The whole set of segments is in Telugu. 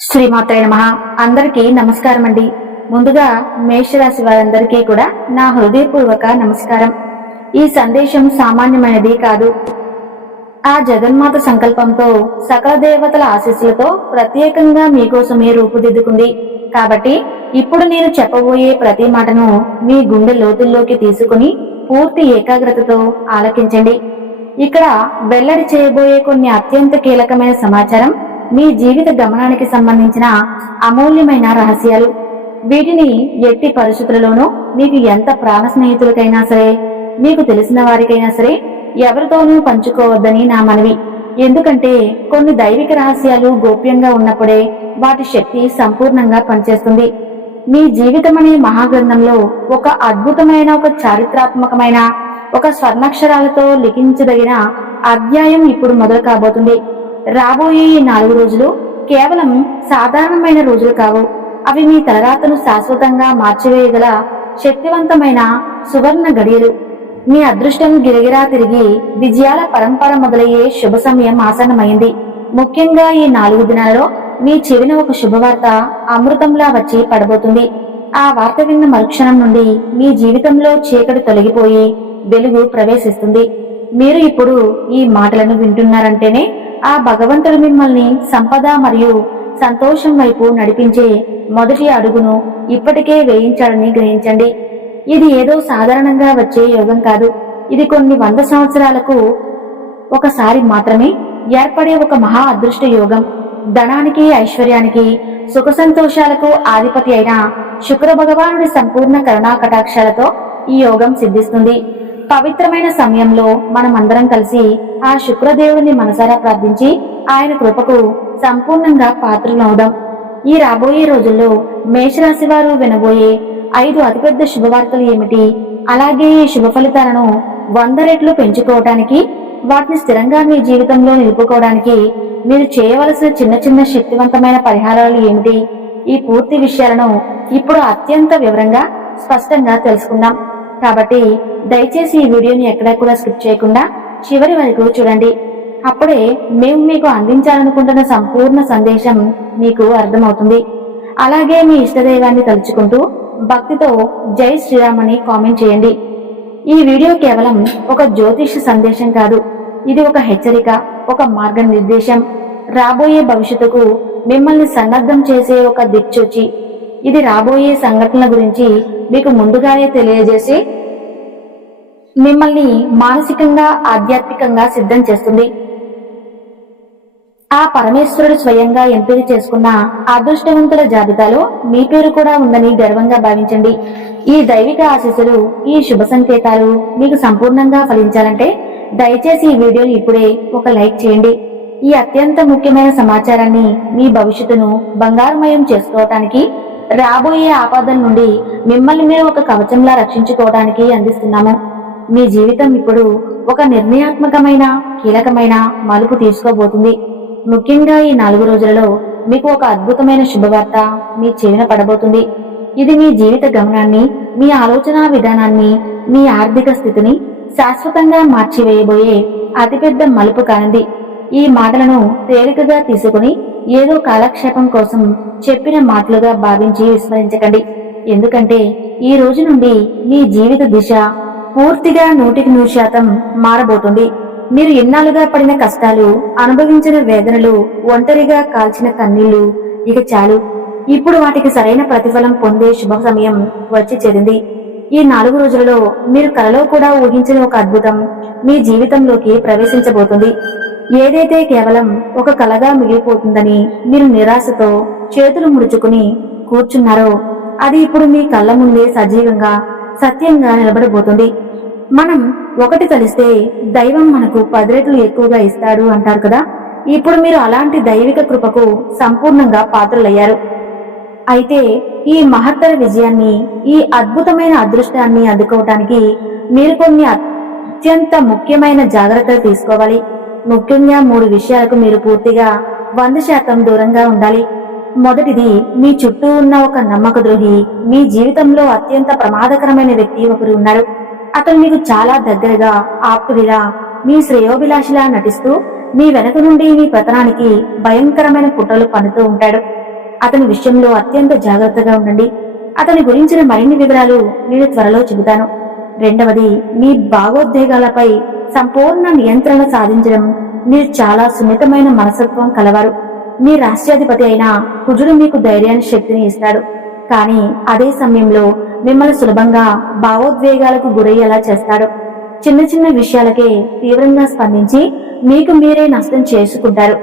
శ్రీమాత్రే నమః. అందరికీ నమస్కారం అండి. ముందుగా మేషరాశి వారందరికీ కూడా నా హృదయపూర్వక నమస్కారం. ఈ సందేశం సామాన్యమైనది కాదు. ఆ జగన్మాత సంకల్పంతో, సకల దేవతల ఆశీస్సులతో ప్రత్యేకంగా మీకోసమే రూపుదిద్దుకుంది. కాబట్టి ఇప్పుడు నేను చెప్పబోయే ప్రతి మాటను మీ గుండె లోతుల్లోకి తీసుకుని పూర్తి ఏకాగ్రతతో ఆలకించండి. ఇక్కడ వెల్లడి చేయబోయే కొన్ని అత్యంత కీలకమైన సమాచారం మీ జీవిత గమనానికి సంబంధించిన అమూల్యమైన రహస్యాలు. వీటిని ఎట్టి పరిస్థితులలోనూ మీకు ఎంత ప్రాణ స్నేహితులకైనా సరే, మీకు తెలిసిన వారికైనా సరే ఎవరితోనూ పంచుకోవద్దని నా మనవి. ఎందుకంటే కొన్ని దైవిక రహస్యాలు గోప్యంగా ఉన్నప్పుడే వాటి శక్తి సంపూర్ణంగా పనిచేస్తుంది. మీ జీవితం అనే మహాగ్రంథంలో ఒక అద్భుతమైన, ఒక చారిత్రాత్మకమైన, ఒక స్వర్ణాక్షరాలతో లిఖించదగిన అధ్యాయం ఇప్పుడు మొదలు కాబోతుంది. రాబోయే ఈ 4 రోజులు కేవలం సాధారణమైన రోజులు కావు. అవి మీ తలరాతను శాశ్వతంగా మార్చివేయగల శక్తివంతమైన సువర్ణ గడియలు. మీ అదృష్టం గిరగిరా తిరిగి విజయాల పరంపర మొదలయ్యే శుభ సమయం ఆసన్నమైంది. ముఖ్యంగా ఈ 4 దినాలలో మీ చెవిన ఒక శుభవార్త అమృతంలా వచ్చి పడబోతుంది. ఆ వార్త విన్న మరుక్షణం నుండి మీ జీవితంలో చీకటి తొలగిపోయి వెలుగు ప్రవేశిస్తుంది. మీరు ఇప్పుడు ఈ మాటలను వింటున్నారంటేనే ఆ భగవంతుడు మిమ్మల్ని సంపద మరియు సంతోషం వైపు నడిపించే మొదటి అడుగును ఇప్పటికే వేయించాడని గ్రహించండి. ఇది ఏదో సాధారణంగా వచ్చే యోగం కాదు. ఇది కొన్ని 100 సంవత్సరాలకు ఒకసారి మాత్రమే ఏర్పడే ఒక మహా అదృష్ట యోగం. ధనానికి, ఐశ్వర్యానికి, సుఖ సంతోషాలకు ఆధిపతి అయిన శుక్ర భగవానుడి సంపూర్ణ కరుణా కటాక్షాలతో ఈ యోగం సిద్ధిస్తుంది. పవిత్రమైన సమయంలో మనమందరం కలిసి ఆ శుక్రదేవుని మనసారా ప్రార్థించి ఆయన కృపకు సంపూర్ణంగా పాత్రులవుదాం. ఈ రాబోయే రోజుల్లో మేషరాశి వారు వినబోయే 5 అతిపెద్ద శుభవార్తలు ఏమిటి, అలాగే ఈ శుభ ఫలితాలను 100 రెట్లు పెంచుకోవటానికి, వాటిని స్థిరంగా మీ జీవితంలో నిలుపుకోవడానికి మీరు చేయవలసిన చిన్న చిన్న శక్తివంతమైన పరిహారాలు ఏమిటి, ఈ పూర్తి విషయాలను ఇప్పుడు అత్యంత వివరంగా స్పష్టంగా తెలుసుకుందాం. కాబట్టి దయచేసి ఈ వీడియోని ఎక్కడా కూడా స్కిప్ చేయకుండా చివరి వరకు చూడండి. అప్పుడే మేము మీకు అందించాలనుకుంటున్న సంపూర్ణ సందేశం మీకు అర్థమవుతుంది. అలాగే మీ ఇష్టదైవాన్ని తలుచుకుంటూ భక్తితో జై శ్రీరామ్ అని కామెంట్ చేయండి. ఈ వీడియో కేవలం ఒక జ్యోతిష సందేశం కాదు. ఇది ఒక హెచ్చరిక, ఒక మార్గనిర్దేశం, రాబోయే భవిష్యత్తుకు మిమ్మల్ని సన్నద్ధం చేసే ఒక దిక్సూచి. ఇది రాబోయే సంఘటనల గురించి మీకు ముందుగానే తెలియజేసి మిమ్మల్ని మానసికంగా, ఆధ్యాత్మికంగా సిద్ధం చేస్తుంది. ఆ పరమేశ్వరుడు స్వయంగా ఎంపిక చేసుకున్న అదృష్టవంతుల జాబితాలో మీ పేరు కూడా ఉందని గర్వంగా భావించండి. ఈ దైవిక ఆశీస్సులు, ఈ శుభ సంకేతాలు మీకు సంపూర్ణంగా ఫలించాలంటే దయచేసి ఈ వీడియోని ఇప్పుడే ఒక లైక్ చేయండి. ఈ అత్యంత ముఖ్యమైన సమాచారాన్ని మీ భవిష్యత్తును బంగారుమయం చేసుకోవటానికి, రాబోయే ఆపదల నుండి మిమ్మల్ని మీరు ఒక కవచంలా రక్షించుకోవడానికి అందిస్తున్నాము. మీ జీవితం ఇప్పుడు ఒక నిర్ణయాత్మకమైన, కీలకమైన మలుపు తీసుకోబోతుంది. ముఖ్యంగా ఈ 4 రోజులలో మీకు ఒక అద్భుతమైన శుభవార్త మీ చెవిన పడబోతుంది. ఇది మీ జీవిత గమనాన్ని, మీ ఆలోచన విధానాన్ని, మీ ఆర్థిక స్థితిని శాశ్వతంగా మార్చివేయబోయే అతిపెద్ద మలుపు కానుంది. ఈ మాటలను తేలికగా తీసుకుని ఏదో కాలక్షేపం కోసం చెప్పిన మాటలుగా భావించి విస్మరించకండి. ఎందుకంటే ఈ రోజు నుండి మీ జీవిత దిశ పూర్తిగా 100% మారబోతుంది. మీరు ఎన్నాళ్ళుగా పడిన కష్టాలు, అనుభవించిన వేదనలు, ఒంటరిగా కాల్చిన కన్నీళ్లు ఇక చాలు. ఇప్పుడు వాటికి సరైన ప్రతిఫలం పొందే శుభ సమయం వచ్చి చేరింది. ఈ 4 రోజులలో మీరు కలలో కూడా ఊహించిన ఒక అద్భుతం మీ జీవితంలోకి ప్రవేశించబోతుంది. ఏదైతే కేవలం ఒక కలగా మిగిలిపోతుందని మీరు నిరాశతో చేతులు ముడుచుకుని కూర్చున్నారో అది ఇప్పుడు మీ కళ్ళ ముందే సజీవంగా, సత్యంగా నిలబడబోతుంది. మనం ఒకటి తలిస్తే దైవం మనకు 10 రెట్లు ఎక్కువగా ఇస్తాడు అంటారు కదా. ఇప్పుడు మీరు అలాంటి దైవిక కృపకు సంపూర్ణంగా పాత్రలయ్యారు. అయితే ఈ మహత్తర విజయాన్ని, ఈ అద్భుతమైన అదృష్టాన్ని అందుకోవటానికి మీరు కొన్ని అత్యంత ముఖ్యమైన జాగ్రత్తలు తీసుకోవాలి. ముఖ్యంగా 3 విషయాలకు మీరు పూర్తిగా 100% దూరంగా ఉండాలి. మొదటిది, మీ చుట్టూ ఉన్న ఒక నమ్మక ద్రోహి. మీ జీవితంలో అత్యంత ప్రమాదకరమైన వ్యక్తి ఒకరు ఉన్నారు. అతను మీకు చాలా దగ్గరగా, ఆప్తుడిలా, మీ శ్రేయోభిలాషిలా నటిస్తూ మీ వెనక నుండి మీ పతనానికి భయంకరమైన కుట్రలు పన్నుతూ ఉంటాడు. అతని విషయంలో అత్యంత జాగ్రత్తగా ఉండండి. అతని గురించిన మరిన్ని వివరాలు నేను త్వరలో చెబుతాను. రెండవది, మీ భావోద్వేగాలపై సంపూర్ణ నియంత్రణ సాధించడం. మీరు చాలా సున్నితమైన మనస్తత్వం కలవారు. మీ రాష్ట్రాధిపతి అయిన కుజుడు మీకు ధైర్యాన్ని, శక్తిని ఇస్తాడు. కానీ అదే సమయంలో మిమ్మల్ని సులభంగా భావోద్వేగాలకు గురయ్యేలా చేస్తాడు. చిన్న చిన్న విషయాలకే తీవ్రంగా స్పందించి మీకు మీరే నష్టం చేసుకుంటారు.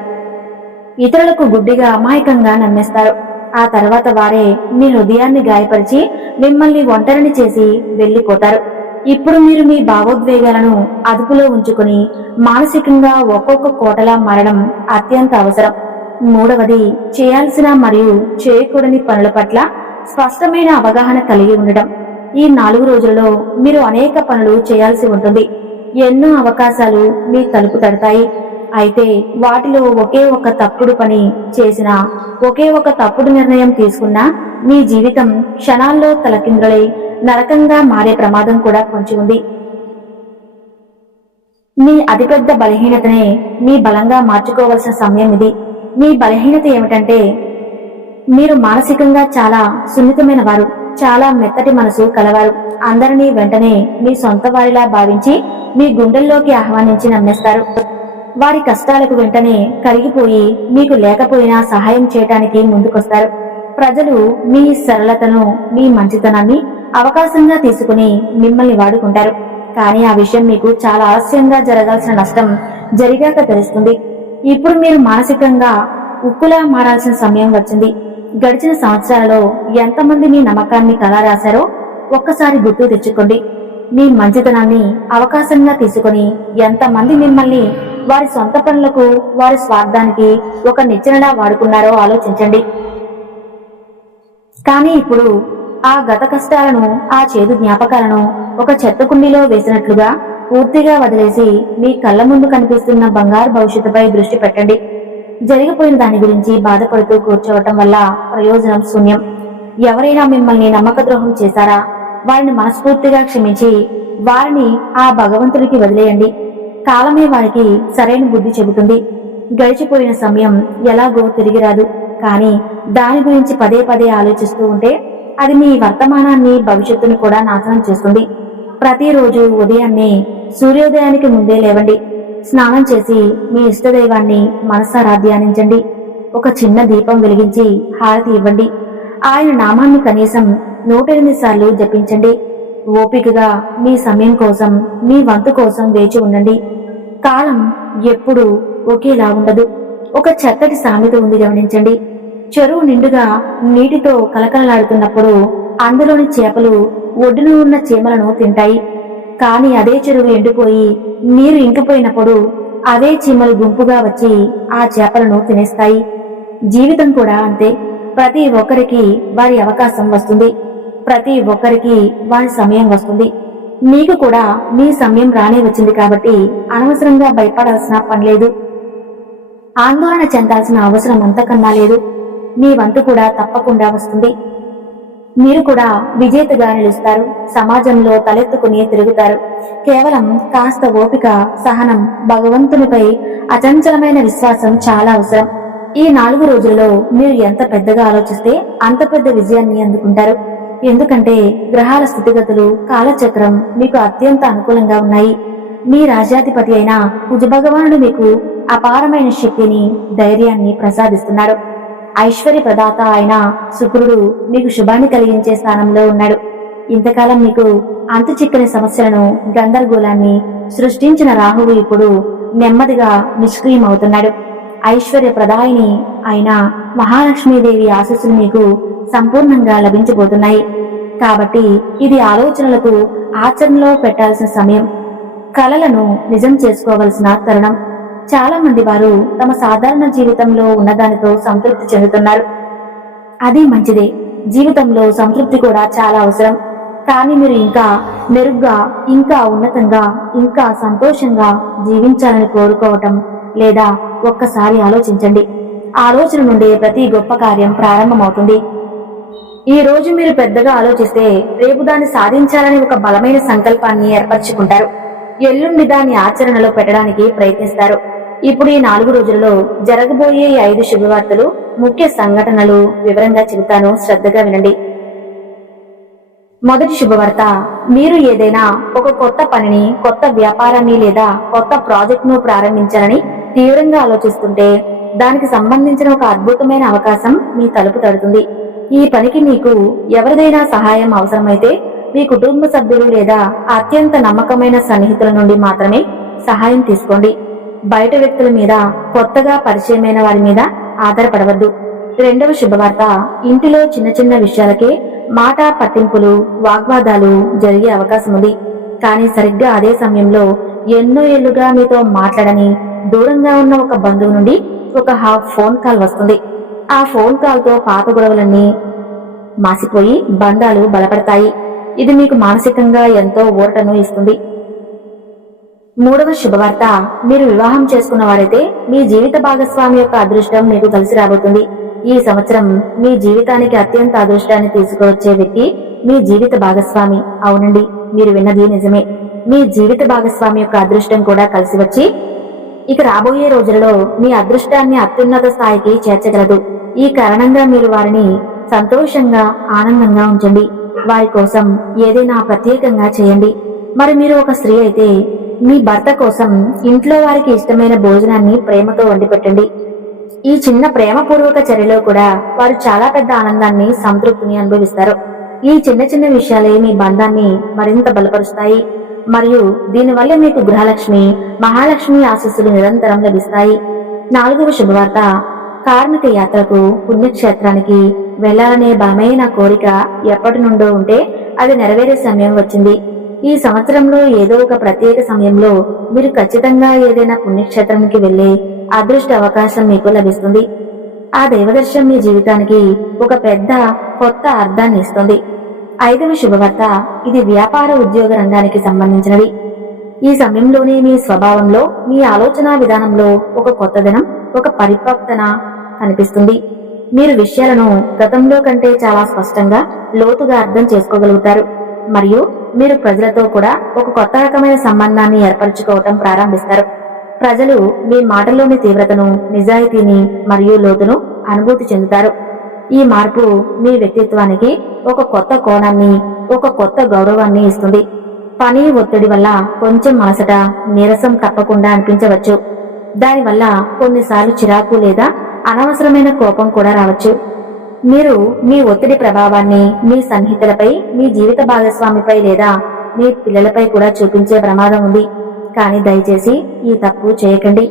ఇతరులకు గుడ్డిగా అమాయకంగా నమ్మేస్తారు. ఆ తర్వాత వారే మీ హృదయాన్ని గాయపరిచి మిమ్మల్ని ఒంటరిని చేసి వెళ్లిపోతారు. ఇప్పుడు మీరు మీ భావోద్వేగాలను అదుపులో ఉంచుకుని మానసికంగా ఒక్కొక్క కోటలా మారడం అత్యంత అవసరం. మూడవది, చేయాల్సిన మరియు చేయకూడని పనుల పట్ల స్పష్టమైన అవగాహన కలిగి ఉండడం. ఈ 4 రోజులలో మీరు అనేక పనులు చేయాల్సి ఉంటుంది. ఎన్నో అవకాశాలు మీ తలుపు తడతాయి. అయితే వాటిలో ఒకే ఒక తప్పుడు పని చేసినా, ఒకే ఒక తప్పుడు నిర్ణయం తీసుకున్నా మీ జీవితం క్షణాల్లో తలకిందులై నరకంగా మారే ప్రమాదం కూడా పొంచి ఉంది. మీ అతిపెద్ద బలహీనతనే మీ బలంగా మార్చుకోవలసిన సమయం ఇది. మీ బలహీనత ఏమిటంటే మీరు మానసికంగా చాలా సున్నితమైన వారు, చాలా మెత్తటి మనసు కలవారు. అందరినీ వెంటనే మీ సొంత వారిలా భావించి మీ గుండెల్లోకి ఆహ్వానించి నమ్మేస్తారు. వారి కష్టాలకు వెంటనే కరిగిపోయి మీకు లేకపోయినా సహాయం చేయటానికి ముందుకొస్తారు. ప్రజలు మీ సరళతను, మీ మంచితనాన్ని అవకాశంగా తీసుకుని మిమ్మల్ని వాడుకుంటారు. కానీ ఆ విషయం మీకు చాలా ఆలస్యంగా జరగాల్సిన నష్టం జరిగాక తెలుస్తుంది. ఇప్పుడు మీరు మానసికంగా ఉక్కులా మారాల్సిన సమయం వచ్చింది. గడిచిన సంవత్సరాలలో ఎంతమంది మీ నమ్మకాన్ని కలా రాశారో ఒక్కసారి గుర్తు తెచ్చుకోండి. మీ మంచితనాన్ని అవకాశంగా తీసుకుని ఎంతమంది మిమ్మల్ని వారి సొంత పనులకు, వారి స్వార్థానికి ఒక నిచ్చెనలా వాడుకున్నారో ఆలోచించండి. కానీ ఇప్పుడు ఆ గత కష్టాలను, ఆ చేదు జ్ఞాపకాలను ఒక చెత్త కుండీలో వేసినట్లుగా పూర్తిగా వదిలేసి మీ కళ్ళ ముందు కనిపిస్తున్న బంగారు భవిష్యత్తుపై దృష్టి పెట్టండి. జరిగిపోయిన దాని గురించి బాధపడుతూ కూర్చోవటం వల్ల ప్రయోజనం శూన్యం. ఎవరైనా మిమ్మల్ని నమ్మకద్రోహం చేశారా? వారిని మనస్ఫూర్తిగా క్షమించి వారిని ఆ భగవంతుడికి వదిలేయండి. కాలమే వారికి సరైన బుద్ధి చెబుతుంది. గడిచిపోయిన సమయం ఎలాగో తిరిగి రాదు. కానీ దాని గురించి పదే పదే ఆలోచిస్తూ ఉంటే అది మీ వర్తమానాన్ని, భవిష్యత్తును కూడా నాశనం చేస్తుంది. ప్రతిరోజు ఉదయాన్నే సూర్యోదయానికి ముందే లేవండి. స్నానం చేసి మీ ఇష్టదైవాన్ని మనసారా ధ్యానించండి. ఒక చిన్న దీపం వెలిగించి హారతి ఇవ్వండి. ఆయన నామాన్ని కనీసం 108 సార్లు జపించండి. ఓపికగా మీ సమయం కోసం, మీ వంతు కోసం వేచి ఉండండి. కాలం ఎప్పుడూ ఒకేలా ఉండదు. ఒక చక్కటి సామెత ఉంది, గమనించండి. చెరువు నిండుగా నీటితో కలకలలాడుతున్నప్పుడు అందులోని చేపలు ఒడ్డున ఉన్న చీమలను తింటాయి. కానీ అదే చెరువు ఎండిపోయి నీరు ఇంకిపోయినప్పుడు అవే చీమలు గుంపుగా వచ్చి ఆ చేపలను తినేస్తాయి. జీవితం కూడా అంతే. ప్రతి ఒక్కరికి వారి అవకాశం వస్తుంది. ప్రతి ఒక్కరికి వారి సమయం వస్తుంది. మీకు కూడా మీ సమయం రానే వచ్చింది కాబట్టి అనవసరంగా భయపడాల్సిన పని లేదు. ఆందోళన చెందాల్సిన అవసరం అంతకన్నా లేదు. మీ వంతు కూడా తప్పకుండా వస్తుంది. మీరు కూడా విజేతగా నిలుస్తారు. సమాజంలో తలెత్తుకుని తిరుగుతారు. కేవలం కాస్త ఓపిక, సహనం, భగవంతునిపై అచంచలమైన విశ్వాసం చాలా అవసరం. ఈ 4 రోజుల్లో మీరు ఎంత పెద్దగా ఆలోచిస్తే అంత పెద్ద విజయాన్ని అందుకుంటారు. ఎందుకంటే గ్రహాల స్థితిగతులు, కాలచక్రం మీకు అత్యంత అనుకూలంగా ఉన్నాయి. మీ రాజ్యాధిపతి అయిన కుజ భగవానుడు మీకు అపారమైన శక్తిని, ధైర్యాన్ని ప్రసాదిస్తున్నాడు. ఐశ్వర్య ప్రదాత అయిన శుక్రుడు మీకు శుభాన్ని కలిగించే స్థానంలో ఉన్నాడు. ఇంతకాలం మీకు అంతు చిక్కని సమస్యలను, గందరగోళాన్ని సృష్టించిన రాహువు ఇప్పుడు నెమ్మదిగా నిష్క్రియమవుతున్నాడు. ఐశ్వర్య ప్రదాయిని అయిన మహాలక్ష్మీదేవి ఆశీస్సులు మీకు సంపూర్ణంగా లభించబోతున్నాయి. కాబట్టి ఇది ఆలోచనలకు ఆచరణలో పెట్టాల్సిన సమయం, కలలను నిజం చేసుకోవలసిన తరుణం. చాలా మంది వారు తమ సాధారణ జీవితంలో ఉన్నదానితో సంతృప్తి చెందుతున్నారు. అది మంచిదే. జీవితంలో సంతృప్తి కూడా చాలా అవసరం. కానీ మీరు ఇంకా మెరుగ్గా, ఇంకా ఉన్నతంగా, ఇంకా సంతోషంగా జీవించాలని కోరుకోవటం లేదా ఒక్కసారి ఆలోచించండి. ఆలోచన నుండి ప్రతి గొప్ప కార్యం ప్రారంభమవుతుంది. ఈ రోజు మీరు పెద్దగా ఆలోచిస్తే రేపు దాన్ని సాధించాలని ఒక బలమైన సంకల్పాన్ని ఏర్పరచుకుంటారు. ఎల్లుండి దాన్ని ఆచరణలో పెట్టడానికి ప్రయత్నిస్తారు. ఇప్పుడు ఈ 4 రోజులలో జరగబోయే ఈ 5 శుభవార్తలు, ముఖ్య సంఘటనలు వివరంగా చెబుతాను, శ్రద్ధగా వినండి. మొదటి శుభవార్త, మీరు ఏదైనా ఒక కొత్త పనిని, కొత్త వ్యాపారాన్ని లేదా కొత్త ప్రాజెక్టును ప్రారంభించాలని తీవ్రంగా ఆలోచిస్తుంటే దానికి సంబంధించిన ఒక అద్భుతమైన అవకాశం మీ తలుపు తడుతుంది. ఈ పనికి మీకు ఎవరిదైనా సహాయం అవసరమైతే మీ కుటుంబ సభ్యులు లేదా అత్యంత నమ్మకమైన సన్నిహితుల నుండి మాత్రమే సహాయం తీసుకోండి. బయట వ్యక్తుల మీద, కొత్తగా పరిచయమైన వారి మీద ఆధారపడవద్దు. రెండవ శుభవార్త, ఇంటిలో చిన్న చిన్న విషయాలకే మాట పట్టింపులు, వాగ్వాదాలు జరిగే అవకాశం ఉంది. కానీ సరిగ్గా అదే సమయంలో ఎన్నో ఏళ్లుగా మీతో మాట్లాడని దూరంగా ఉన్న ఒక బంధువు నుండి ఒక ఫోన్ కాల్ వస్తుంది. ఆ ఫోన్ కాల్ తో పాత గొడవలన్నీ మాసిపోయి బంధాలు బలపడతాయి. ఇది మీకు మానసికంగా ఎంతో ఊరటను ఇస్తుంది. మూడవ శుభవార్త, మీరు వివాహం చేసుకున్న వారైతే మీ జీవిత భాగస్వామి యొక్క అదృష్టం మీకు కలిసి రాబోతుంది. ఈ సంవత్సరం మీ జీవితానికి అత్యంత అదృష్టాన్ని తీసుకువచ్చే వ్యక్తి మీ జీవిత భాగస్వామి. అవునండి, మీరు విన్నది నిజమే. మీ జీవిత భాగస్వామి యొక్క అదృష్టం కూడా కలిసి వచ్చి ఇక రాబోయే రోజులలో మీ అదృష్టాన్ని అత్యున్నత స్థాయికి చేర్చగలదు. ఈ కారణంగా మీరు వారిని సంతోషంగా, ఆనందంగా ఉంచండి. వారి కోసం ఏదైనా ప్రత్యేకంగా చేయండి. మరి మీరు ఒక స్త్రీ అయితే మీ భర్త కోసం ఇంట్లో వారికి ఇష్టమైన భోజనాన్ని ప్రేమతో వండి పెట్టండి. ఈ చిన్న ప్రేమపూర్వక చర్యలో కూడా వారు చాలా పెద్ద ఆనందాన్ని, సంతృప్తిని అనుభవిస్తారు. ఈ చిన్న చిన్న విషయాలే మీ బంధాన్ని మరింత బలపరుస్తాయి మరియు దీనివల్ల మీకు గృహలక్ష్మి, మహాలక్ష్మి ఆశీస్సులు నిరంతరం లభిస్తాయి. నాలుగవ శుభవార్త, కార్మిక యాత్రకు, పుణ్యక్షేత్రానికి వెళ్లాలనే బలమైన కోరిక ఎప్పటి నుండో ఉంటే అది నెరవేరే సమయం వచ్చింది. ఈ సంవత్సరంలో ఏదో ఒక ప్రత్యేక సమయంలో మీరు ఖచ్చితంగా ఏదైనా పుణ్యక్షేత్రానికి వెళ్లే అదృష్ట అవకాశం మీకు లభిస్తుంది. ఆ దైవదర్శనం మీ జీవితానికి ఒక పెద్ద కొత్త అర్థాన్ని ఇస్తుంది. ఐదవ శుభవార్త, ఇది వ్యాపార ఉద్యోగ రంగానికి సంబంధించినది. ఈ సమయంలోనే మీ స్వభావంలో, మీ ఆలోచన విధానంలో ఒక కొత్తదనం, ఒక పరిపక్వత కనిపిస్తుంది. మీరు విషయాలను గతంలో కంటే చాలా స్పష్టంగా, లోతుగా అర్థం చేసుకోగలుగుతారు మరియు మీరు ప్రజలతో కూడా ఒక కొత్త రకమైన సంబంధాన్ని ఏర్పరచుకోవటం ప్రారంభిస్తారు. ప్రజలు మీ మాటల్లోని తీవ్రతను, నిజాయితీని మరియు లోతును అనుభూతి చెందుతారు. ఈ మార్పు మీ వ్యక్తిత్వానికి ఒక కొత్త కోణాన్ని, ఒక కొత్త గౌరవాన్ని ఇస్తుంది. పని ఒత్తిడి వల్ల కొంచెం అలసట, నీరసం తప్పకుండా అనిపించవచ్చు. దానివల్ల కొన్నిసార్లు చిరాకు లేదా అనవసరమైన కోపం కూడా రావచ్చు. మీరు మీ ఒత్తిడి ప్రభావాన్ని మీ సన్నిహితులపై, మీ జీవిత భాగస్వామిపై లేదా మీ పిల్లలపై కూడా చూపించే ప్రమాదం ఉంది. కానీ దయచేసి ఈ తప్పు చేయకండి.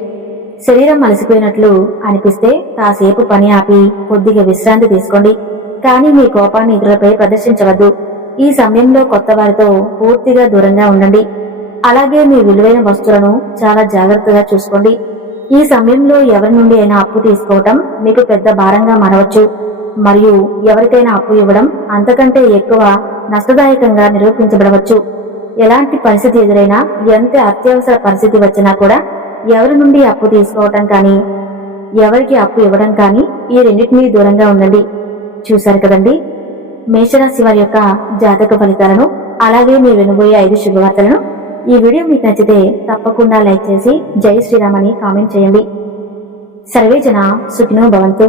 శరీరం అలసిపోయినట్లు అనిపిస్తే కాసేపు పని ఆపి కొద్దిగా విశ్రాంతి తీసుకోండి. కానీ మీ కోపాన్ని ఇతరులపై ప్రదర్శించవద్దు. ఈ సమయంలో కొత్త వారితో పూర్తిగా దూరంగా ఉండండి. అలాగే మీ విలువైన వస్తువులను చాలా జాగ్రత్తగా చూసుకోండి. ఈ సమయంలో ఎవరి నుండి అయినా అప్పు తీసుకోవటం మీకు పెద్ద భారంగా మారవచ్చు మరియు ఎవరికైనా అప్పు ఇవ్వడం అంతకంటే ఎక్కువ నష్టదాయకంగా నిరూపించబడవచ్చు. ఎలాంటి పరిస్థితి ఎదురైనా, ఎంత అత్యవసర పరిస్థితి వచ్చినా కూడా ఎవరి నుండి అప్పు తీసుకోవటం కానీ, ఎవరికి అప్పు ఇవ్వడం కానీ, ఈ రెండింటినీ దూరంగా ఉండండి. చూశారు కదండి, మేషరాశి వారి యొక్క జాతక ఫలితాలను, అలాగే మీరు వినబోయే 5 శుభవార్తలను. ఈ వీడియో మీకు నచ్చితే తప్పకుండా లైక్ చేసి జై శ్రీరామ్ అని కామెంట్ చేయండి. సర్వే జన సుఖినో భవంతు.